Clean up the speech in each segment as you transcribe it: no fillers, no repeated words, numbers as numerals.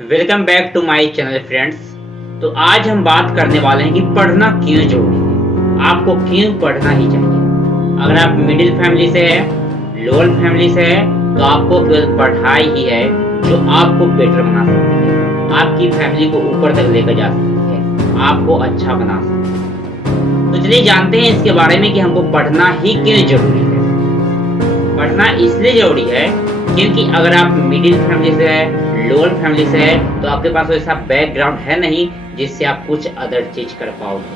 Welcome back to my channel friends. तो आज हम बात करने वाले हैं कि पढ़ना क्यों जरूरी है, आपको क्यों पढ़ना ही चाहिए। अगर आप मिडिल फैमिली से है, लोअर फैमिली से है, तो आपको केवल पढ़ाई ही है जो आपको बेटर बना सकती है, आपकी फैमिली को ऊपर तक लेकर जा सकती है, आपको अच्छा बना सकती है। तो चलिए जानते हैं इसके बारे में कि हमको पढ़ना ही क्यों जरूरी है। पढ़ना इसलिए जरूरी है क्योंकि अगर आप मिडिल फैमिली से है, लोअर फैमिली से है, तो आपके पास वैसा बैकग्राउंड है नहीं जिससे आप कुछ अदर चीज कर पाओगे।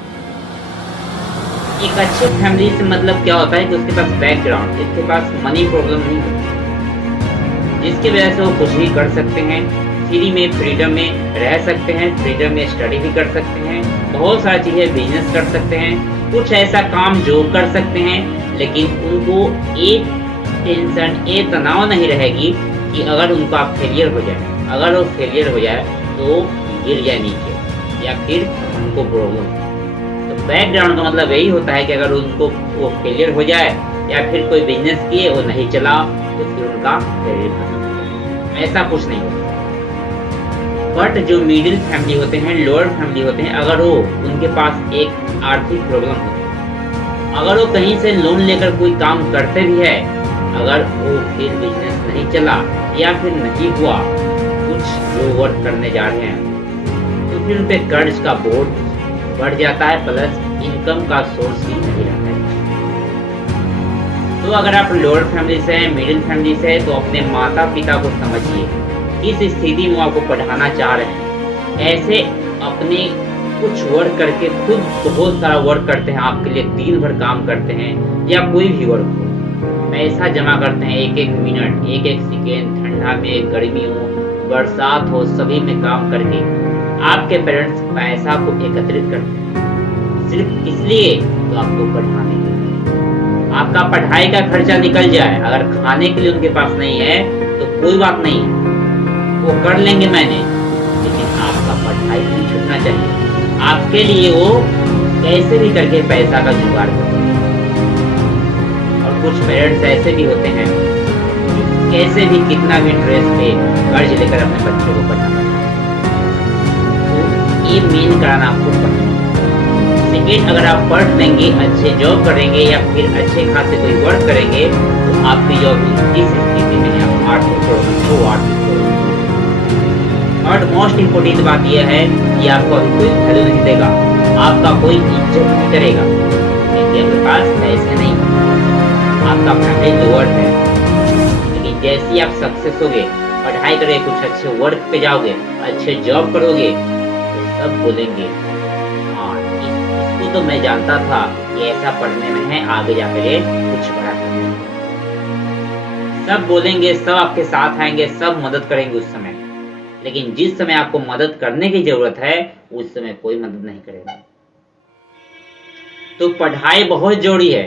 एक अच्छे फैमिली से मतलब क्या होता है कि उसके पास बैकग्राउंड, इसके पास मनी प्रॉब्लम नहीं होती, जिसकी वजह से वो कुछ भी कर सकते हैं, फ्री में फ्रीडम में रह सकते हैं, फ्रीडम में स्टडी भी कर सकते हैं, बहुत सारी चीजें बिजनेस कर सकते हैं, कुछ ऐसा काम जो कर सकते हैं, लेकिन उनको एक टेंशन, एक तनाव नहीं रहेगी कि अगर उनका फेलियर हो जाए, अगर वो फेलियर हो जाए तो गिर जाए नीचे या फिर उनको प्रॉब्लम। तो बैकग्राउंड का मतलब यही होता है कि अगर उनको वो फेलियर हो जाए या फिर कोई बिजनेस किए वो नहीं चला तो फिर उनका फेलियर खत्म, ऐसा कुछ नहीं होता। बट जो मिडिल फैमिली होते हैं, लोअर फैमिली होते हैं, अगर वो उनके पास एक आर्थिक प्रॉब्लम होती है, अगर वो कहीं से लोन लेकर कोई काम करते भी है, अगर वो फिर बिजनेस नहीं चला या फिर नहीं हुआ कुछ जो वर्क करने जा रहे हैं, तो फिर उन पे कर्ज का बोझ बढ़ जाता है, प्लस इनकम का सोर्स ही नहीं रहता है। तो अगर आप लोअर फैमिली से हैं, मिडिल फैमिली से हैं, तो अपने माता पिता को समझिए किस स्थिति में आपको पढ़ाना चाह रहे हैं। ऐसे अपने कुछ वर्क करके, खुद बहुत सारा वर्क करते हैं आपके लिए, दिन भर काम करते हैं या कोई भी वर्क हो, पैसा जमा करते हैं, एक एक मिनट, एक एक सेकेंड, ठंडा में, गर्मी हो, बरसात हो, सभी में काम करके आपके पेरेंट्स पैसा को एकत्रित करते हैं सिर्फ इसलिए तो आपको पढ़ाने के लिए। आपका पढ़ाई का खर्चा निकल जाए, अगर खाने के लिए उनके पास नहीं है तो कोई बात नहीं, वो कर लेंगे मैनेज, लेकिन आपका पढ़ाई नहीं छूटना चाहिए। आपके लिए वो कैसे भी करके पैसा का जुगाड़ करते हैं। और कुछ पेरेंट्स ऐसे भी होते हैं कैसे भी कितना भी इंटरेस्ट पे कर्ज लेकर अपने बच्चों को पढ़ाना है। तो ये मेन कारण आपको पढ़ना। सेकेंड, अगर आप पढ़ लेंगे, अच्छे जॉब करेंगे या फिर अच्छे खासे कोई वर्क करेंगे तो आपकी जॉब इस स्थिति में आप आर्थिक और मोस्ट इम्पोर्टेंट बात यह है कि आपको अभी कोई वैल्यू नहीं देगा, आपका कोई इज्जत नहीं करेगा, क्योंकि आपके पास पैसे नहीं, आपका फैमिली लोअर है। लेकिन जैसे ही आप सक्सेस होगे, पढ़ाई करोगे, कुछ अच्छे वर्क पे जाओगे, अच्छे जॉब करोगे, तो सब बोलेंगे हाँ इसको तो मैं जानता था कि ऐसा पढ़ने में है, आगे जाकर कुछ बड़ा करने में। सब बोलेंगे, सब आपके साथ आएंगे, सब मदद करेंगे उस समय, लेकिन जिस समय आपको मदद करने की जरूरत है उस समय कोई मदद नहीं करेगा। तो पढ़ाई बहुत जरूरी है।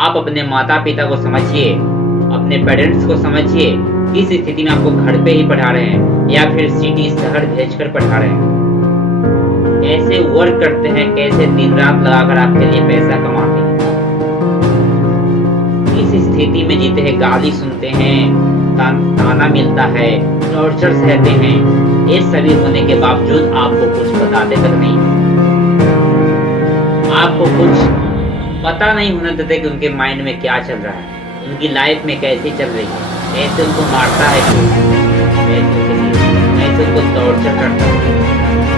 आप अपने माता पिता को समझिए, अपने पेरेंट्स को समझिए, किस स्थिति में आपको घर पे ही पढ़ा रहे हैं या फिर सिटी शहर भेजकर पढ़ा रहे हैं, कैसे वर्क करते हैं, कैसे दिन रात लगाकर आपके लिए पैसा कमाते हैं, किस स्थिति में जीते हैं, गाली सुनते हैं, ताना मिलता है, टॉर्चर सहते हैं, ये सभी होने के बावजूद आपको कुछ बताते तक नहीं, आपको कुछ पता नहीं होने देते कि उनके माइंड में क्या चल रहा है, उनकी लाइफ में कैसी चल रही है, कैसे उनको मारता है, कैसे उनको टॉर्चर करता है,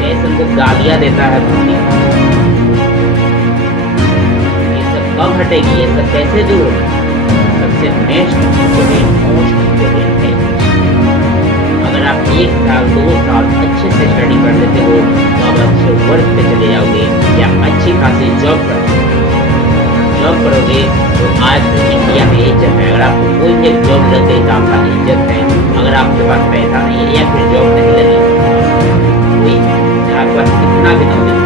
कैसे उनको गालियां देता है। ये सब कब हटेगी, ये सब कैसे दूर होगा? सबसे मोस्ट इम्पोर्टेंट है, अगर आप 1 साल 2 साल अच्छे से स्टडी कर लेते हो तो आप अच्छे वर्क पे चले जाओगे या अच्छी खासी जॉब करोगे तो आज इंडिया में इज्जत है। अगर आपको कोई भी जॉब लग गई तो आपका इज्जत है। अगर आपके पास पैसा नहीं है या फिर जॉब नहीं लगी, कोई आपके पास कितना भी नॉलेज,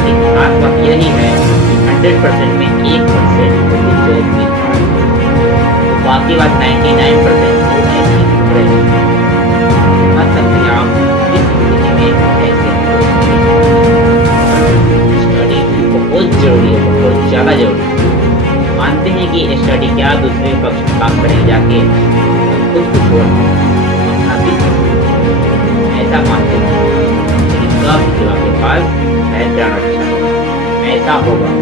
लेकिन खास बात यही है कि 100% में 1% को भी जॉब मिल रहा है, तो बाकी बात 99% बहुत जरूरी है, बहुत ज्यादा जरूरी है। मानते हैं कि स्टडी क्या दूसरे पक्ष में काम करेंगे जाके, खुद को छोड़ अपना ऐसा मानते थे, लेकिन कब जब आपके पास बैकग्राउंड अच्छा है, ऐसा होगा